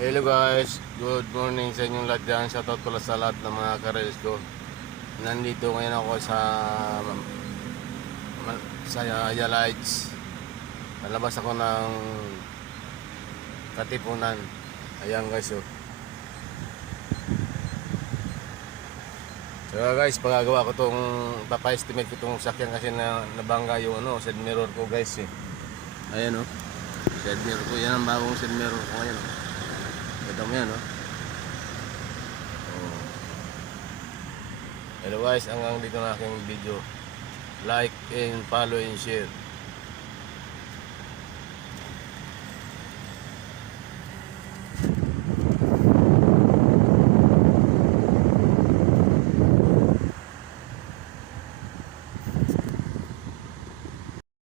Hello guys, good morning sa inyong lahat dyan. Shoutout pala sa lahat ng mga karels ko. Nandito ngayon ako sa Yalights. Nalabas ako ng Katipunan. Ayan guys, oh. So guys, pagagawa ko tong papa-estimate ko tong sakyan kasi nabangga yung side mirror ko guys, eh. Ayan, oh. Side mirror ko, yan ang bagong side mirror ko ngayon, oh. Ito mo yan, oh. Hello guys, hanggang dito na aking video. Like and follow and share.